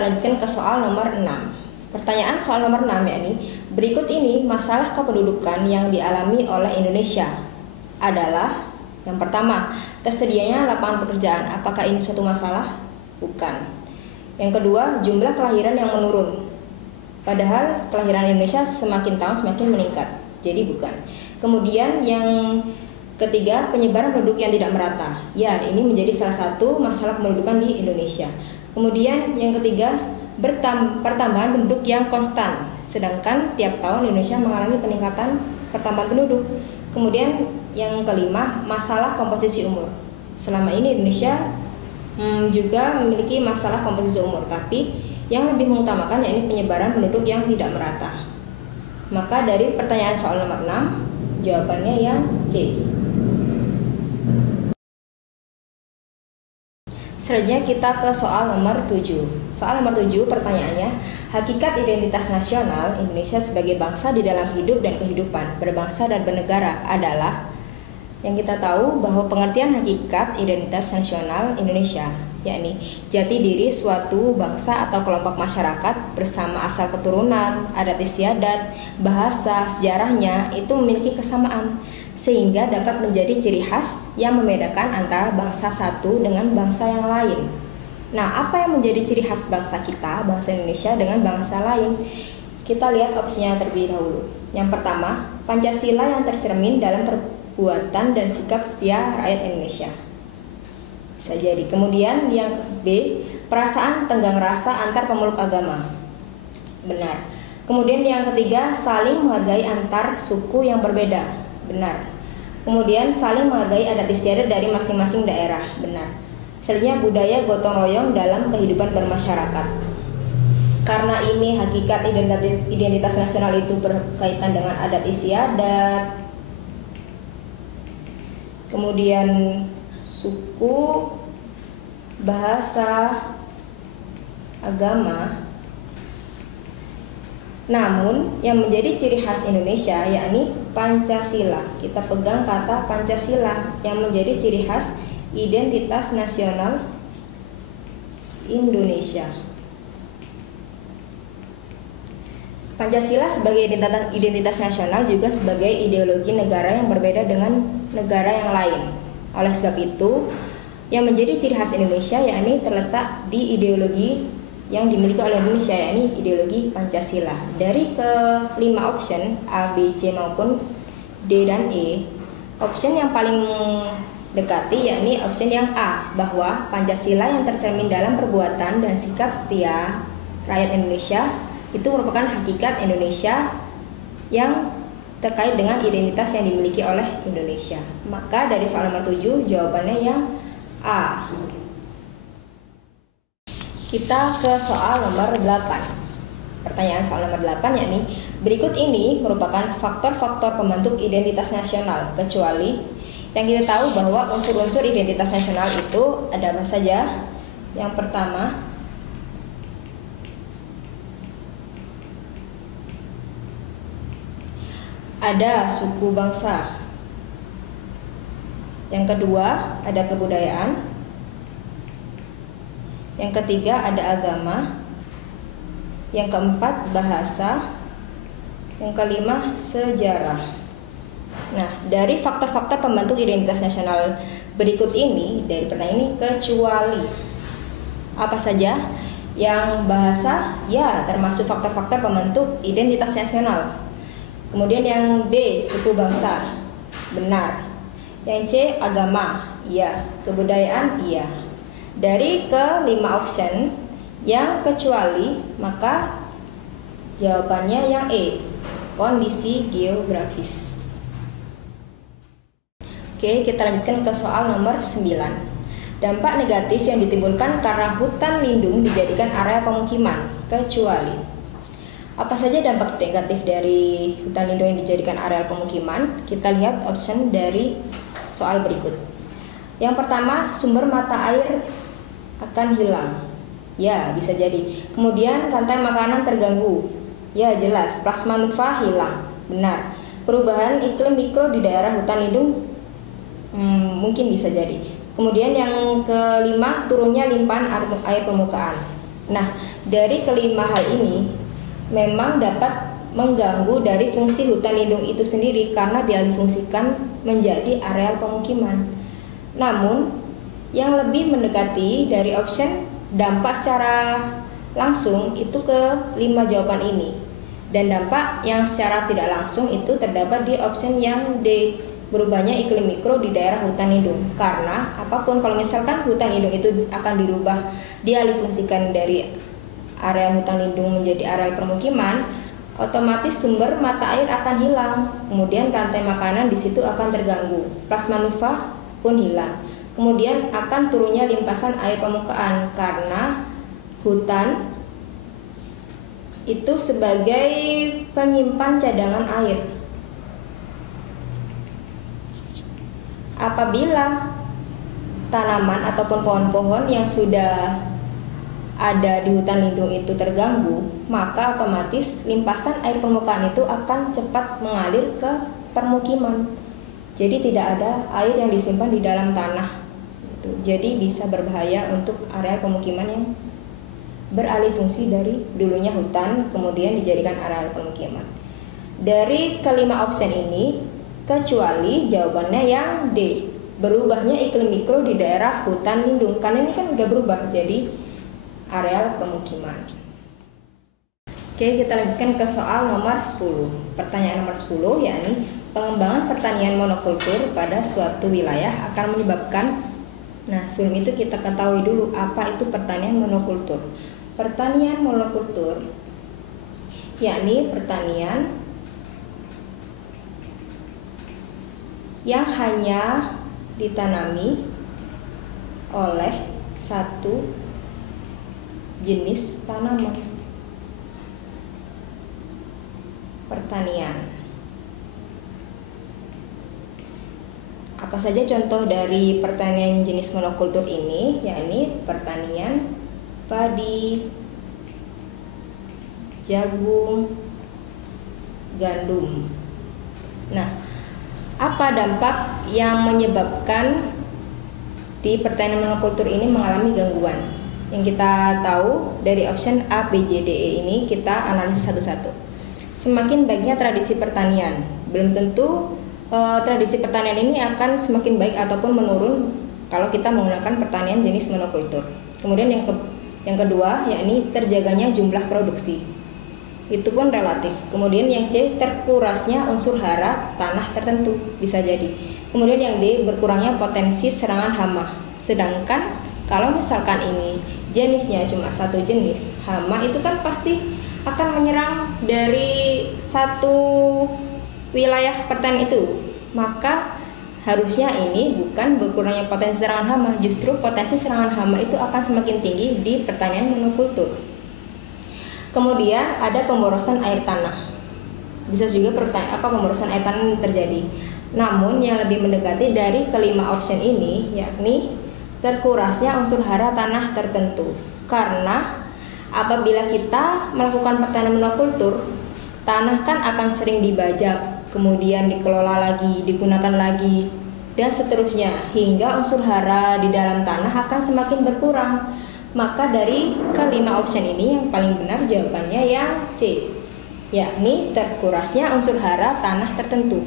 kita lanjutkan ke soal nomor 6. Pertanyaan soal nomor 6 yakni, berikut ini masalah kependudukan yang dialami oleh Indonesia adalah yang pertama, tersedianya lapangan pekerjaan. Apakah ini suatu masalah? Bukan. Yang kedua, jumlah kelahiran yang menurun. Padahal kelahiran Indonesia semakin tahun semakin meningkat. Jadi bukan. Kemudian yang ketiga, penyebaran penduduk yang tidak merata. Ya, ini menjadi salah satu masalah kependudukan di Indonesia. Kemudian yang ketiga, pertambahan penduduk yang konstan. Sedangkan tiap tahun Indonesia mengalami peningkatan pertambahan penduduk. Kemudian yang kelima, masalah komposisi umur. Selama ini Indonesia juga memiliki masalah komposisi umur, tapi yang lebih mengutamakan yakni penyebaran penduduk yang tidak merata. Maka dari pertanyaan soal nomor 6, jawabannya yang C. Selanjutnya kita ke soal nomor 7. Soal nomor 7 pertanyaannya, hakikat identitas nasional Indonesia sebagai bangsa di dalam hidup dan kehidupan berbangsa dan bernegara adalah. Yang kita tahu bahwa pengertian hakikat identitas nasional Indonesia yakni jati diri suatu bangsa atau kelompok masyarakat bersama asal keturunan, adat istiadat, bahasa, sejarahnya itu memiliki kesamaan sehingga dapat menjadi ciri khas yang membedakan antara bangsa satu dengan bangsa yang lain. Nah, apa yang menjadi ciri khas bangsa kita, bangsa Indonesia dengan bangsa lain? Kita lihat opsinya terlebih dahulu. Yang pertama, Pancasila yang tercermin dalam perbuatan dan sikap setia rakyat Indonesia. Bisa jadi. Kemudian yang B, perasaan tenggang rasa antar pemeluk agama. Benar. Kemudian yang ketiga, saling menghargai antar suku yang berbeda. Benar. Kemudian saling menghargai adat istiadat dari masing-masing daerah. Benar. Selanjutnya budaya gotong royong dalam kehidupan bermasyarakat. Karena ini hakikat identitas nasional itu berkaitan dengan adat istiadat, kemudian suku, bahasa, agama. Namun yang menjadi ciri khas Indonesia yakni Pancasila. Kita pegang kata Pancasila yang menjadi ciri khas identitas nasional Indonesia. Pancasila sebagai identitas nasional juga sebagai ideologi negara yang berbeda dengan negara yang lain. Oleh sebab itu, yang menjadi ciri khas Indonesia yakni terletak di ideologi yang dimiliki oleh Indonesia yakni ideologi Pancasila. Dari kelima option A, B, C maupun D dan E, option yang paling dekati yakni option yang A, bahwa Pancasila yang tercermin dalam perbuatan dan sikap setia rakyat Indonesia itu merupakan hakikat Indonesia yang terkait dengan identitas yang dimiliki oleh Indonesia. Maka dari soal nomor 7 jawabannya yang A. Kita ke soal nomor 8. Pertanyaan soal nomor 8 yakni, berikut ini merupakan faktor-faktor pembentuk identitas nasional kecuali. Yang kita tahu bahwa unsur-unsur identitas nasional itu ada apa saja? Yang pertama, ada suku bangsa. Yang kedua, ada kebudayaan. Yang ketiga, ada agama. Yang keempat, bahasa. Yang kelima, sejarah. Nah, dari faktor-faktor pembentuk identitas nasional berikut ini, dari pertanyaan ini, kecuali apa saja? Yang bahasa, ya termasuk faktor-faktor pembentuk identitas nasional. Kemudian yang B, suku bangsa. Benar. Yang C, agama. Iya. Kebudayaan. Iya. Dari kelima option yang kecuali, maka jawabannya yang E, kondisi geografis. Oke, kita lanjutkan ke soal nomor 9. Dampak negatif yang ditimbulkan karena hutan lindung dijadikan area pemukiman, kecuali. Apa saja dampak negatif dari hutan lindung yang dijadikan area pemukiman? Kita lihat option dari soal berikut. Yang pertama, sumber mata air akan hilang. Ya, bisa jadi. Kemudian rantai makanan terganggu. Ya, jelas. Plasma nutfah hilang. Benar. Perubahan iklim mikro di daerah hutan lindung mungkin bisa jadi. Kemudian yang kelima, turunnya limpahan air permukaan. Nah, dari kelima hal ini memang dapat mengganggu dari fungsi hutan lindung itu sendiri karena dialihfungsikan menjadi areal pemukiman. Namun, yang lebih mendekati dari option dampak secara langsung itu ke 5 jawaban ini. Dan dampak yang secara tidak langsung itu terdapat di option yang D, berubahnya iklim mikro di daerah hutan lindung. Karena apapun kalau misalkan hutan lindung itu akan dirubah, dialihfungsikan dari area hutan lindung menjadi area permukiman, otomatis sumber mata air akan hilang. Kemudian rantai makanan di situ akan terganggu. Plasma nutfah pun hilang. Kemudian akan turunnya limpasan air permukaan karena hutan itu sebagai penyimpan cadangan air. Apabila tanaman ataupun pohon-pohon yang sudah ada di hutan lindung itu terganggu, maka otomatis limpasan air permukaan itu akan cepat mengalir ke permukiman. Jadi tidak ada air yang disimpan di dalam tanah. Jadi bisa berbahaya untuk area pemukiman yang beralih fungsi dari dulunya hutan kemudian dijadikan area pemukiman. Dari kelima option ini, kecuali jawabannya yang D, berubahnya iklim mikro di daerah hutan lindung, karena ini kan udah berubah jadi area pemukiman. Oke, kita lanjutkan ke soal nomor 10. Pertanyaan nomor 10 yakni pengembangan pertanian monokultur pada suatu wilayah akan menyebabkan. Nah, sebelum itu kita ketahui dulu apa itu pertanian monokultur. Pertanian monokultur yakni pertanian yang hanya ditanami oleh satu jenis tanaman. Pertanian. Apa saja contoh dari pertanian jenis monokultur ini? Yakni pertanian padi, jagung, gandum. Nah, apa dampak yang menyebabkan di pertanian monokultur ini mengalami gangguan? Yang kita tahu dari option A, B, C, D, E ini kita analisis satu-satu. Semakin baiknya tradisi pertanian, belum tentu tradisi pertanian ini akan semakin baik ataupun menurun kalau kita menggunakan pertanian jenis monokultur. Kemudian yang kedua yakni terjaganya jumlah produksi, itu pun relatif. Kemudian yang C, terkurasnya unsur hara tanah tertentu, bisa jadi. Kemudian yang D, berkurangnya potensi serangan hama. Sedangkan kalau misalkan ini jenisnya cuma satu jenis, hama itu kan pasti akan menyerang dari satu wilayah pertanian itu. Maka harusnya ini bukan berkurangnya potensi serangan hama, justru potensi serangan hama itu akan semakin tinggi di pertanian monokultur. Kemudian ada pemborosan air tanah. Bisa juga pemborosan air tanah terjadi. Namun yang lebih mendekati dari kelima option ini yakni terkurasnya unsur hara tanah tertentu. Karena apabila kita melakukan pertanian monokultur, tanah kan akan sering dibajak, kemudian dikelola lagi, digunakan lagi, dan seterusnya hingga unsur hara di dalam tanah akan semakin berkurang. Maka dari kelima option ini yang paling benar jawabannya yang C, yakni terkurasnya unsur hara tanah tertentu.